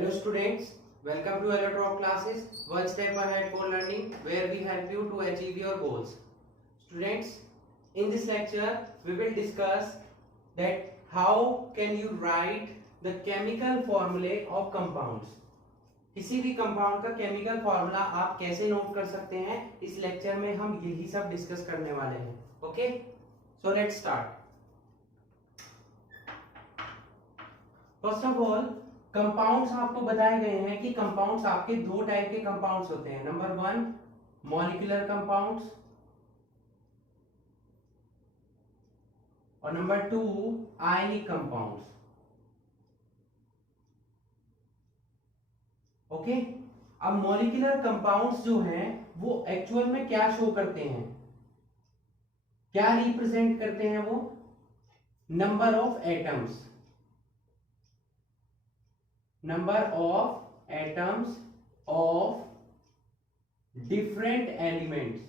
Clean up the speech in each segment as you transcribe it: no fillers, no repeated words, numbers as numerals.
Hello students, welcome to Electro classes, one step ahead for learning where we help you to achieve your goals. Students, in this lecture we will discuss that how can you write the chemical formulae of compounds. किसी भी compound का chemical formula आप कैसे note कर सकते हैं, इस lecture में हम यही सब डिस्कस करने वाले हैं. Okay, so let's start. First of all, compounds आपको बताए गए हैं कि कंपाउंड्स आपके दो टाइप के कंपाउंड्स होते हैं. नंबर 1 मॉलिक्यूलर कंपाउंड्स और नंबर 2 आयनिक कंपाउंड्स. ओके, अब मॉलिक्यूलर कंपाउंड्स जो हैं वो एक्चुअल में क्या शो करते हैं, क्या रिप्रेजेंट करते हैं? वो number of atoms, number of atoms of different elements.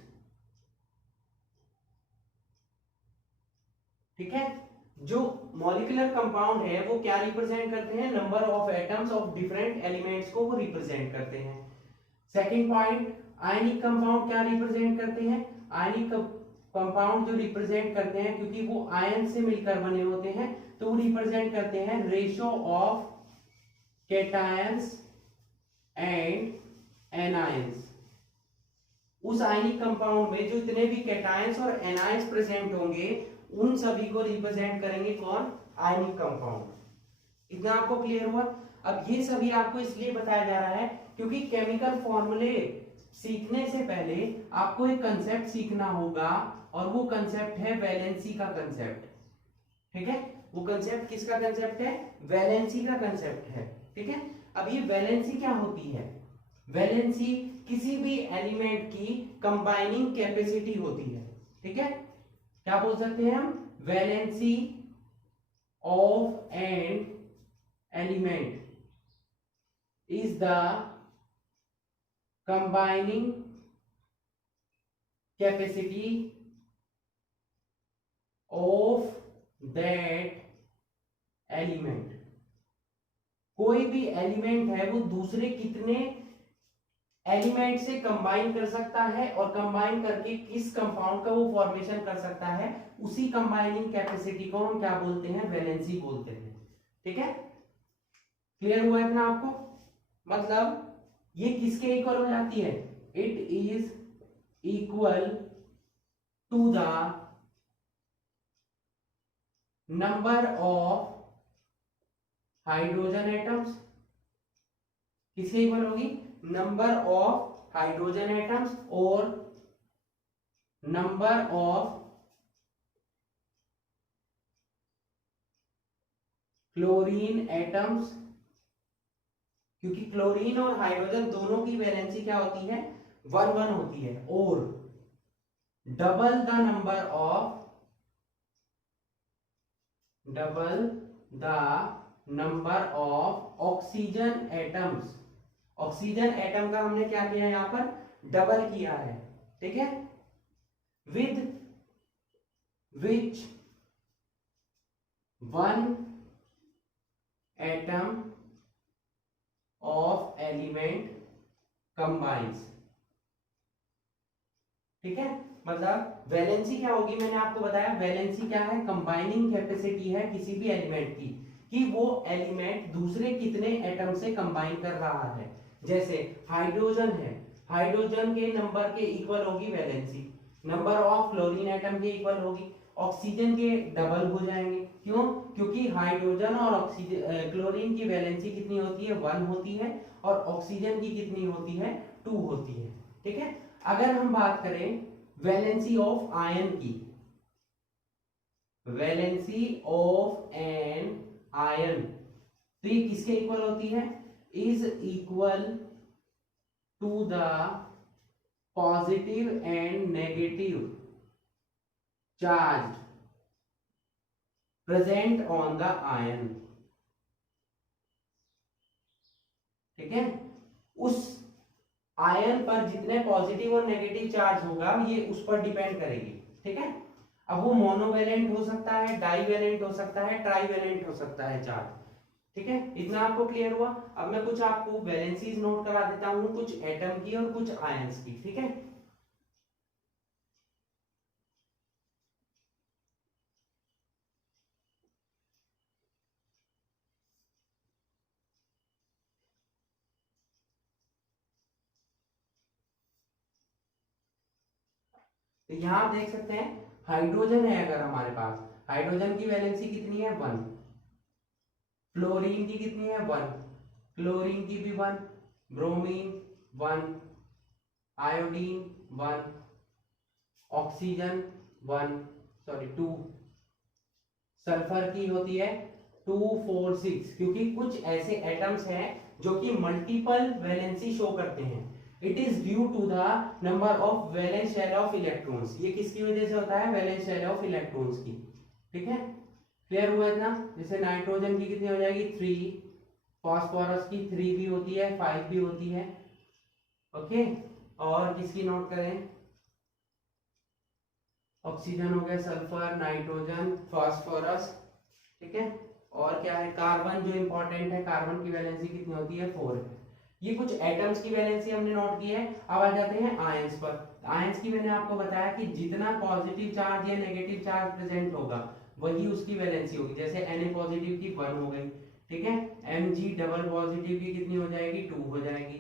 ठीक है, जो मॉलिक्यूलर कंपाउंड है वो क्या रिप्रेजेंट करते हैं? Number of atoms of different elements को वो रिप्रेजेंट करते हैं. सेकंड पॉइंट, आयनिक कंपाउंड क्या रिप्रेजेंट करते हैं? आयनिक कंपाउंड जो रिप्रेजेंट करते हैं, क्योंकि वो आयन से मिलकर बने होते हैं, तो वो रिप्रेजेंट करते हैं ratio of cations and anions. उस आयनिक कंपाउंड में जो इतने भी कैटायंस और एनायंस प्रेजेंट होंगे उन सभी को रिप्रेजेंट करेंगे कौन? Ionic compound. इतना आपको क्लियर हुआ? अब ये सभी आपको इसलिए बताया जा रहा है क्योंकि केमिकल फॉर्मूले सीखने से पहले आपको एक कंसेप्ट सीखना होगा और वो कंसेप्ट है वैलेंसी का कंसेप्ट. ठीक है, वो कंसेप्ट किसका कंसेप्ट है? वैलेंसी का कंसेप्ट है. ठीक है, अब ये वैलेंसी क्या होती है? वैलेंसी किसी भी एलिमेंट की कंबाइनिंग कैपेसिटी होती है. ठीक है, क्या बोल सकते हैं हम? Valency of an element is the combining capacity of that element. कोई भी एलिमेंट है वो दूसरे कितने एलिमेंट से कंबाइन कर सकता है और कंबाइन करके किस कंपाउंड का वो फॉर्मेशन कर सकता है, उसी कंबाइनिंग कैपेसिटी को हम क्या बोलते हैं? वैलेंसी बोलते हैं. ठीक है, क्लियर हुआ इतना आपको? मतलब ये किसके इक्वल हो जाती है? It is equal to the number of hydrogen atoms. किसके इक्वल होगी? नंबर ऑफ हाइड्रोजन एटम्स और नंबर ऑफ क्लोरीन एटम्स. क्योंकि क्लोरीन और हाइड्रोजन दोनों की वैलेंसी क्या होती है? 1-1 होती है. और double the number of oxygen atoms. Oxygen atom का हमने क्या किया है? यहां पर डबल किया है. ठीक है, with which one atom of element combines. ठीक है, मतलब वैलेंसी क्या होगी? मैंने आपको बताया वैलेंसी क्या है? कंबाइनिंग कैपेसिटी है किसी भी एलिमेंट की कि वो एलिमेंट दूसरे कितने एटम से कंबाइन कर रहा है. जैसे हाइड्रोजन है, हाइड्रोजन के नंबर के इक्वल होगी valency, number of chlorine atom के इक्वल होगी, ऑक्सीजन के डबल हो जाएंगे. क्यों? क्योंकि हाइड्रोजन और ऑक्सीजन क्लोरीन की वैलेंसी कितनी होती है? 1 होती है और ऑक्सीजन की कितनी होती है? 2 होती है. ठीक है, अगर हम बात करें वैलेंसी ऑफ आयन की, वैलेंसी ऑफ एन आयन, तो ये किसके इक्वल होती है? Is equal to the positive and negative charge present on the ion. ठीक है, उस आयन पर जितने पॉजिटिव और नेगेटिव चार्ज होगा ये उस पर डिपेंड करेगी. ठीक है, अब वो मोनोवैलेंट हो सकता है, डाईवैलेंट हो सकता है, ट्राईवैलेंट हो सकता है चार्ज. ठीक है, इतना आपको क्लियर हुआ। अब मैं कुछ आपको वैलेंसीज नोट करा देता हूँ, कुछ एटम की और कुछ आयंस की। ठीक है, तो यहाँ आप देख सकते हैं हाइड्रोजन है, अगर हमारे पास हाइड्रोजन की वैलेंसी कितनी है 1, फ्लोरीन की कितनी है 1, क्लोरीन की भी 1, bromine 1, iodine 1, oxygen 1, sorry 2, sulphur की होती है 2 4 6, क्योंकि कुछ ऐसे एटम्स हैं जो कि मल्टीपल वैलेंसी शो करते हैं। It is due to the number of valence shell of electrons. ये किसकी वजह से होता है? वैलेंस शेल ऑफ इलेक्ट्रॉन्स की। ठीक है, क्लियर हुआ इतना? जैसे नाइट्रोजन की कितनी हो जाएगी 3, फास्फोरस की 3 भी होती है, 5 भी होती है। ओके, और किसकी नोट करें? ऑक्सीजन हो गया, सल्फर, नाइट्रोजन, फास्फोरस। ठीक है, और क्या है? कार्बन जो इंपॉर्टेंट है, कार्बन की वैलेंसी कितनी होती है 4 है। ये कुछ एटम्स की वैलेंसी हमने नोट की है। अब आ जाते हैं आयंस पर। आयंस की मैंने आपको बताया कि जितना पॉजिटिव चार्ज या नेगेटिव चार्ज प्रेजेंट होगा वही उसकी वैलेंसी होगी। जैसे Na पॉजिटिव की 1 हो गई, ठीक है, Mg डबल पॉजिटिव की कितनी हो जाएगी 2 हो जाएगी,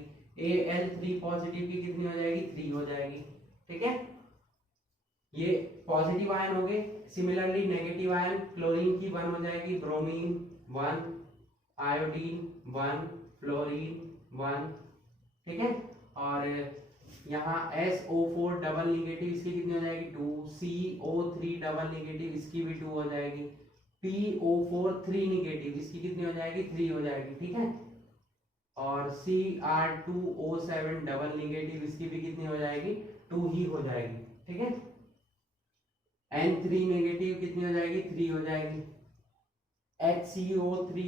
Al3 पॉजिटिव की कितनी हो जाएगी 3 हो जाएगी। ठीक है, ये पॉजिटिव आयन हो गए। सिमिलरली नेगेटिव आयन, क्लोरीन की 1 हो जाएगी, ब्रोमीन 1, आयोडीन 1, फ्लोरीन 1। ठीक है, और यहाँ SO4 डबल निगेटिव, इसकी कितनी हो जाएगी 2, CO3 डबल निगेटिव, इसकी भी 2 हो जाएगी, PO4 3 निगेटिव, इसकी कितनी हो जाएगी 3 हो जाएगी। ठीक है, और Cr2O7 डबल निगेटिव, इसकी भी कितनी हो जाएगी 2 ही हो जाएगी। ठीक है, N3 नेगेटिव कितनी हो जाएगी 3 हो जाएगी, HCO3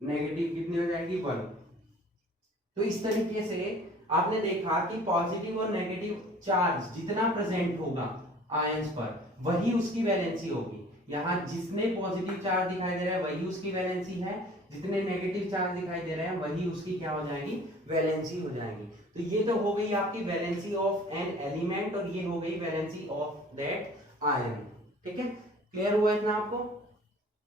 नेगेटिव कितनी हो जाएगी 1। तो इस तरीके से आपने देखा कि पॉजिटिव और नेगेटिव चार्ज जितना प्रेजेंट होगा आयंस पर वही उसकी वैलेंसी होगी। यहाँ जिसने पॉजिटिव चार्ज दिखाई दे रहा है वही उसकी वैलेंसी है, जितने नेगेटिव चार्ज दिखाई दे रहे हैं वही उसकी क्या हो जाएगी? वैलेंसी हो जाएगी। तो ये तो हो गई आपकी वैलेंसी ऑफ एन एलिमेंट, और ये हो गई वैलेंसी ऑफ दैट आयन। ठीक है, क्लियर हुआ इतना आपको?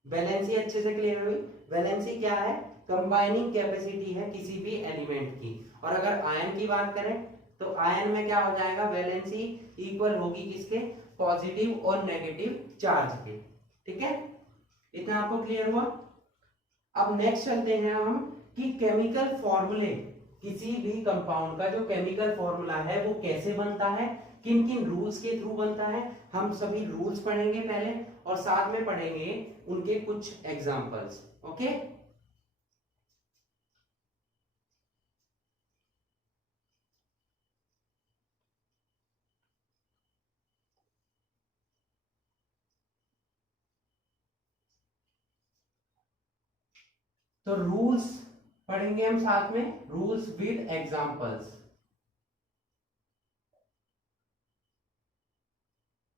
वैलेंसी अच्छे से क्लियर हुई। वैलेंसी क्या है? कंबाइनिंग कैपेसिटी है किसी भी एलिमेंट की। और अगर आयन की बात करें तो आयन में क्या हो जाएगा? वैलेंसी इक्वल होगी किसके? पॉजिटिव और नेगेटिव चार्ज के। ठीक है, इतना आपको क्लियर हुआ? अब नेक्स्ट चलते हैं हम कि केमिकल फॉर्मूले, किसी भी कंपाउंड का जो केमिकल फॉर्मूला है वो कैसे बनता है, किन किन रूल्स के थ्रू बनता है। हम सभी रूल्स पढ़ेंगे पहले, और साथ में पढ़ेंगे उनके कुछ एग्जांपल्स। ओके, तो रूल्स पढ़ेंगे हम साथ में, रूल्स विद एग्जांपल्स।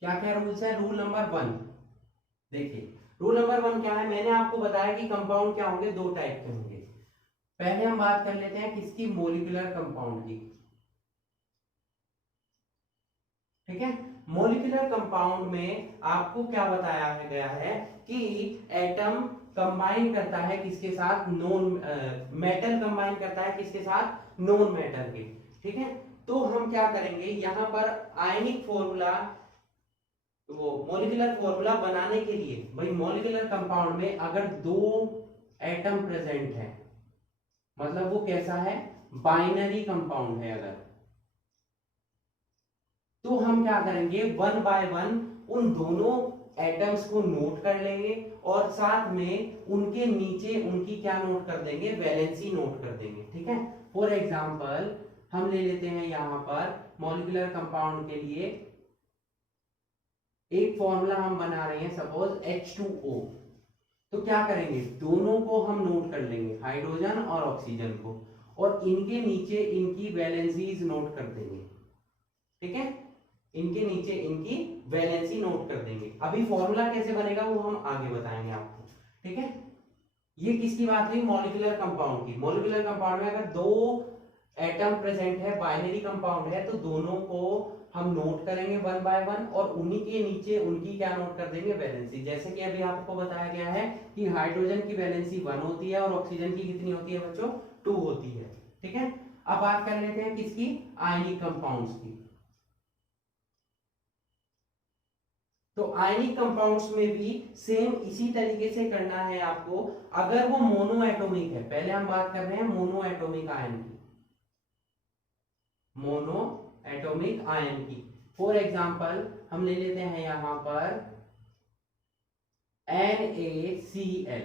क्या क्या रूल्स है? रूल नंबर 1 देखिए, रूल नंबर 1 क्या है? मैंने आपको बताया कि कंपाउंड क्या होंगे, 2 टाइप के होंगे। पहले हम बात कर लेते हैं किसकी? मॉलिक्यूलर कंपाउंड की। ठीक है, मॉलिक्यूलर कंपाउंड में आपको क्या बताया गया है कि एटम कंबाइन करता है किसके साथ? नॉन मेटल कंबाइन करता है किसके साथ? नॉन मेटल के। ठीक है, तो हम क्या करेंगे यहां पर? आयनिक फॉर्मूला, वो मॉलिक्यूलर फॉर्मूला बनाने के लिए, भाई मॉलिक्यूलर कंपाउंड में अगर 2 एटम प्रेजेंट है, मतलब वो कैसा है? बाइनरी कंपाउंड है अगर, तो हम क्या करेंगे? 1 बाय 1 उन दोनों एटम्स को नोट कर लेंगे, और साथ में उनके नीचे उनकी क्या नोट कर देंगे? वैलेंसी नोट कर देंगे। ठीक है, फॉर एग्जांपल हम ले लेते हैं यहां पर मॉलिक्यूलर कंपाउंड के लिए एक फॉर्मूला हम बना रहे हैं, सपोज H2O। तो क्या करेंगे? दोनों को हम नोट कर लेंगे, हाइड्रोजन और ऑक्सीजन को, और इनके नीचे इनकी वैलेंसीज नोट कर देंगे। ठीक है, इनके नीचे इनकी वैलेंसी नोट कर देंगे। अभी फॉर्मूला कैसे बनेगा वो हम आगे बताएंगे आपको। ठीक है, ये किसकी बात हुई? मॉलिक्यूलर कंपाउंड की। मॉलिक्यूलर कंपाउंड में अगर दो एटम प्रेजेंट है, बाइनरी कंपाउंड है, तो दोनों को हम नोट करेंगे वन बाय वन और उन्हीं के नीचे उनकी क्या नोट कर देंगे? वैलेंसी। जैसे कि अभी आपको बताया गया है कि हाइड्रोजन की वैलेंसी 1 होती है और ऑक्सीजन की कितनी होती है बच्चों? 2 होती है। ठीक है, अब बात कर लेते हैं किसकी? आयनिक कंपाउंड्स की। तो आयनिक कंपाउंड्स में भी सेम इसी तरीके से करना है आपको। अगर वो मोनो एटॉमिक है, पहले हम बात कर रहे हैं मोनो एटॉमिक आयन की, मोनो एटॉमिक आयन की। फॉर एग्जांपल हम ले लेते हैं यहां पर NaCl,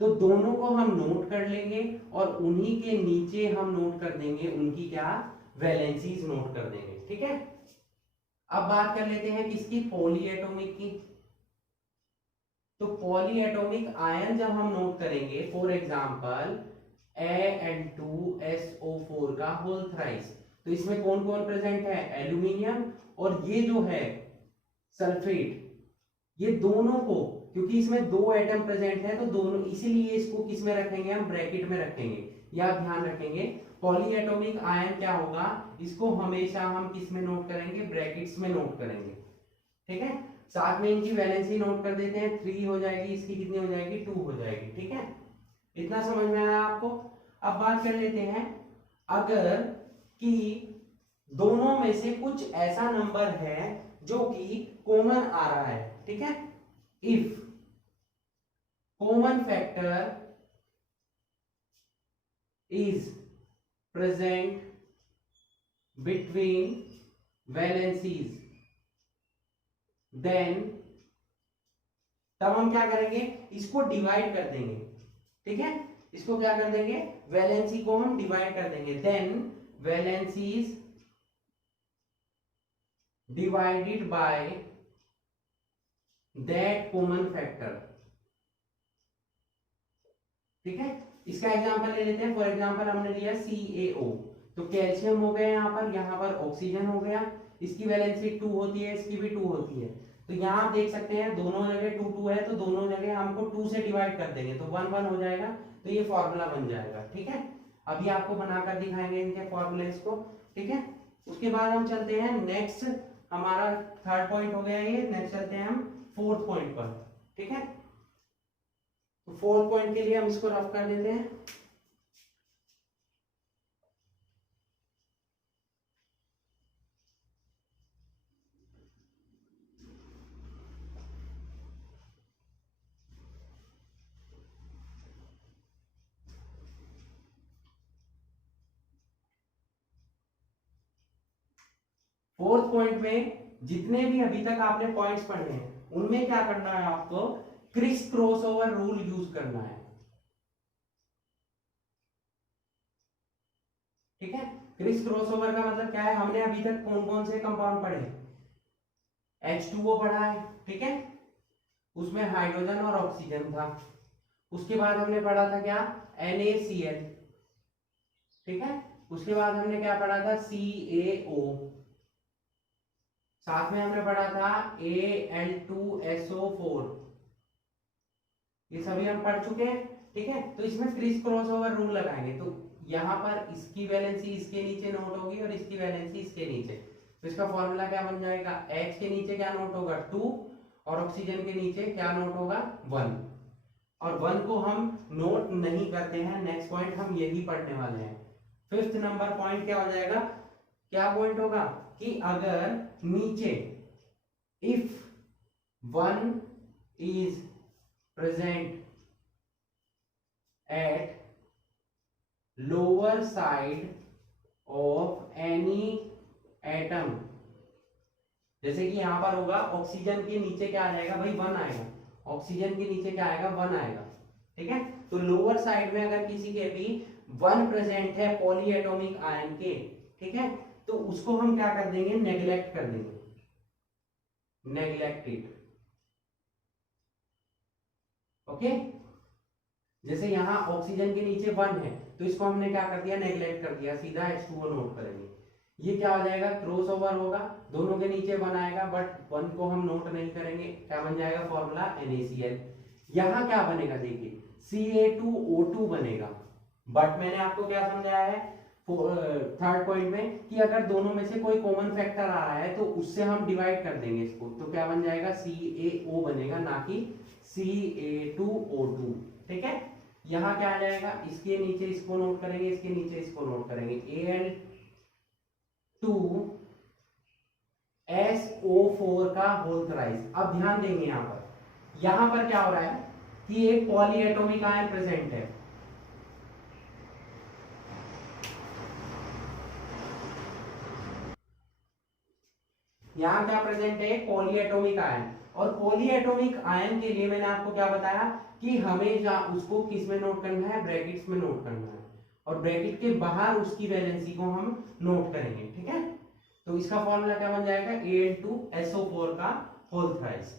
तो दोनों को हम नोट कर लेंगे और उन्हीं के नीचे हम नोट कर देंगे उनकी क्या? वैलेंसीज नोट कर देंगे। ठीक है, अब बात कर लेते हैं किसकी? पॉली एटॉमिक की। तो पॉली एटॉमिक आयन जब हम नोट करेंगे, फॉर एग्जांपल Al2SO4 का होल थ्राइस, तो इसमें कौन कौन प्रेजेंट है? एल्यूमिनियम और ये जो है सल्फेट, ये दोनों को, क्योंकि इसमें दो एटम प्रेजेंट है तो दोनों, इसीलिए इसको किस में रखेंगे? हम ब्रैकेट में रखेंगे। या ध्यान रखेंगे पॉली एटॉमिक आयन क्या होगा, इसको हमेशा हम किस में नोट करेंगे? ब्रैकेट्स में नोट करेंगे। ठीक है, साथ में इनकी वैलेंसी नोट कर देते हैं, 3 हो जाएगी, इसकी कितनी हो जाएगी? 2 हो जाएगी। ठीक है, इतना समझ में आया आपको? अब बात कर लेते हैं, अगर कि दोनों में से कुछ ऐसा नंबर है जो कि कॉमन आ रहा है। ठीक है, if common factor is present between valencies, then तब हम क्या करेंगे? इसको डिवाइड कर देंगे। ठीक है, इसको क्या कर देंगे? वैलेंसी को हम डिवाइड कर देंगे। Then valencies divided by that common factor. ठीक है, इसका एग्जांपल ले लेते हैं। फॉर एग्जांपल हमने लिया CaO, तो कैल्शियम हो गया यहाँ पर ऑक्सीजन हो गया, इसकी वैलेंसी 2 होती है, इसकी भी 2 होती है। तो यहाँ आप देख सकते हैं दोनों जगह 2 2 है, तो दोनों जगह हमको 2 से डिवाइड कर देंगे तो 1 1 हो जाएगा, तो ये फॉर्मूला बन जाएगा। ठीक है, अभी आपको बनाकर दिखाएंगे इनके फॉर्मूलेस को। ठीक है, उसके बाद हम चलते हैं नेक्स्ट, हमारा थर्ड पॉइंट हो गया ये, नेक्स्ट चलते हैं हम फोर्थ पॉइंट पर। ठीक है, तो फोर्थ पॉइंट के लिए हम इसको रफ कर देते हैं। फोर्थ पॉइंट में जितने भी अभी तक आपने पॉइंट्स पढ़े हैं उनमें क्या करना है आपको? क्रिस क्रॉसओवर रूल यूज करना है। ठीक है, क्रिस क्रॉसओवर का मतलब क्या है? हमने अभी तक कौन कौन से कंपाउंड पढ़े? H2O पढ़ा है। ठीक है, उसमें हाइड्रोजन और ऑक्सीजन था। उसके बाद हमने पढ़ा था क्या? NaCl। ठीक है, उसके बाद हमने क्या पढ़ा था? CaO। साथ में हमने पढ़ा था Al2SO4। ये सभी हम पढ़ चुके हैं। ठीक है, तो इसमें क्रिस क्रॉसओवर रूल लगाएंगे, तो यहाँ पर इसकी वैलेंसी इसके नीचे नोट होगी और इसकी वैलेंसी इसके नीचे, तो इसका फॉर्मूला क्या बन जाएगा? H के नीचे क्या नोट होगा? 2 और ऑक्सीजन के नीचे क्या नोट होगा? 1। और 1 को हम नोट नहीं करते हैं, नेक्स्ट पॉइंट हम यही पढ़ने वाले हैं। फिफ्थ नंबर पॉइंट क्या हो जाएगा? क्या पॉइंट होगा कि अगर नीचे if 1 is present at lower side of any atom, जैसे कि यहां पर होगा ऑक्सीजन के नीचे क्या आ जाएगा भाई? 1 आएगा। ऑक्सीजन के नीचे क्या आएगा? 1 आएगा। ठीक है, तो लोअर साइड में अगर किसी के भी 1 प्रेजेंट है पॉली एटॉमिक आयन के, ठीक है, तो उसको हम क्या कर देंगे? नेग्लेक्ट कर देंगे, नेग्लेक्टेड। ओके, जैसे यहाँ ऑक्सीजन के नीचे 1 है तो इसको हमने क्या कर दिया? नेग्लेक्ट कर दिया, सीधा H2O नोट करेंगे। ये क्या हो जाएगा? क्रॉस ओवर होगा, दोनों के नीचे 1 आएगा बट 1 को हम नोट नहीं करेंगे, क्या बन जाएगा? Formula NaCl। यहाँ क्या बनेगा? देखिए Ca2O2 बनेगा। बट मैंने आपको क्या समझाया है थर्ड पॉइंट में कि अगर दोनों में से कोई कॉमन फैक्टर आ रहा है तो उससे हम डिवाइड कर देंगे इसको, तो क्या बन जाएगा CaO बनेगा, ना कि Ca2O2। ठीक है, यहाँ क्या आ जाएगा, इसके नीचे इसको नोट करेंगे, इसके नीचे इसको नोट करेंगे, Al2SO4 का होल थ्राइस। अब ध्यान देंगे यहाँ पर क्या हो रहा है कि एक पॉलीएटॉमिक आयन प्रेजेंट है। यहाँ क्या प्रेजेंट है, पॉलीएटॉमिक आयन। और पॉलीएटॉमिक आयन के लिए मैंने आपको क्या बताया कि हमें उसको किस में नोट करना है, ब्रैकेट्स में नोट करना है, और ब्रैकेट के बाहर उसकी वैलेंसी को हम नोट करेंगे। ठीक है, तो इसका फॉर्मूला क्या बन जाएगा, Al2SO4 का होल थ्राइस।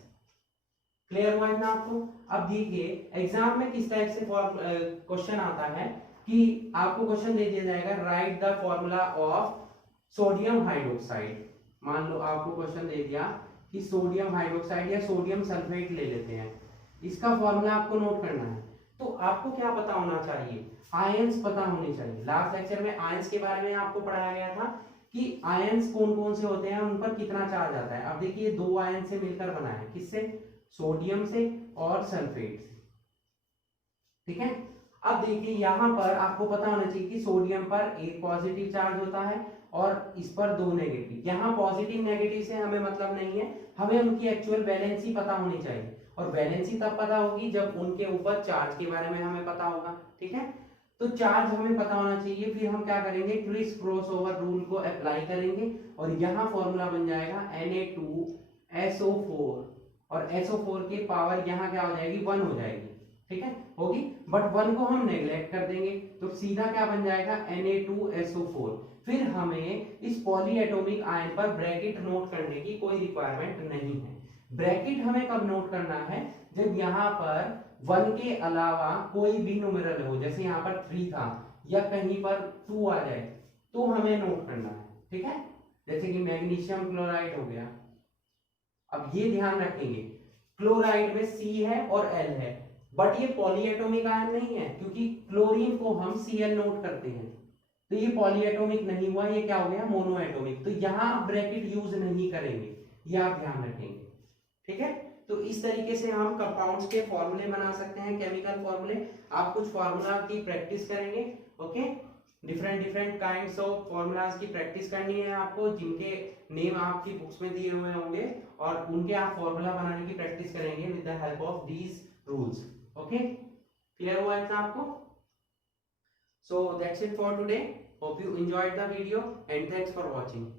क्लियर हुआ है ना आपको। अब देखिए एग्जाम में किस टाइप से क्वेश्चन आता है कि आपको क्वेश्चन दे दिया जाएगा, right the formula of sodium hydroxide. मान लो आपको क्वेश्चन दे दिया कि सोडियम हाइड्रोक्साइड या सोडियम सल्फेट ले लेते हैं, इसका फॉर्मूला आपको नोट करना है। तो आपको क्या पता होना चाहिए, आयंस पता होने चाहिए। लास्ट लेक्चर में आयंस के बारे में आपको पढ़ाया गया था कि आयंस कौन कौन से होते हैं, उन पर कितना चार्ज आता है। अब देखिए दो आयन से मिलकर बना है, किससे, सोडियम से और सल्फेट से। ठीक है, अब देखिए यहां पर आपको पता होना चाहिए कि सोडियम पर एक पॉजिटिव चार्ज होता है और इस पर दो नेगेटिव। यहाँ पॉजिटिव नेगेटिव से हमें मतलब नहीं है, हमें उनकी एक्चुअल वैलेंसी पता होनी चाहिए, और वैलेंसी तब पता होगी जब उनके ऊपर चार्ज के बारे में हमें पता होगा। ठीक है, तो चार्ज हमें पता होना चाहिए, फिर हम क्या करेंगे, क्रिस क्रॉसओवर रूल को अप्लाई करेंगे और यहाँ फॉर्मूला बन जाएगा Na2SO4, और SO4 की पावर यहाँ क्या हो जाएगी, 1 हो जाएगी। ठीक है, होगी, बट 1 को हम नेग्लेक्ट कर देंगे, तो सीधा क्या बन जाएगा, Na2SO4। फिर हमें इस पॉलीएटॉमिक आयन पर ब्रैकेट नोट करने की कोई रिक्वायरमेंट नहीं है। ब्रैकेट हमें कब नोट करना है, जब यहाँ पर 1 के अलावा कोई भी न्यूमेरल हो, जैसे यहाँ पर 3 था या कहीं पर 2 आ जाए तो हमें नोट करना है। ठीक है, जैसे कि मैग्नीशियम क्लोराइड हो गया। अब ये ध्यान रखेंगे, क्लोराइड में C है और L है, बट ये पॉलीएटॉमिक आयन नहीं है, क्योंकि क्लोरीन को हम Cl नोट करते हैं, तो ये पॉलीएटॉमिक नहीं हुआ, ये क्या हो गया, मोनोएटॉमिक। तो यहां ब्रैकेट यूज नहीं करेंगे, ये आप ध्यान रखेंगे। ठीक है, तो इस तरीके से हम कंपाउंड्स के फॉर्मूले बना सकते हैं, केमिकल फॉर्मूले। आप कुछ फॉर्मूला की प्रैक्टिस करेंगे। Okay, different kinds of formulas की प्रैक्टिस करनी है आपको, जिनके नेम आपकी बुक्स में दिए हुए होंगे, और उनके आप फॉर्मूला बनाने की प्रैक्टिस करेंगे with the help of these rules. Okay, clear हुआ इतना आपको। So that's it for today. Hope you enjoyed the video and thanks for watching.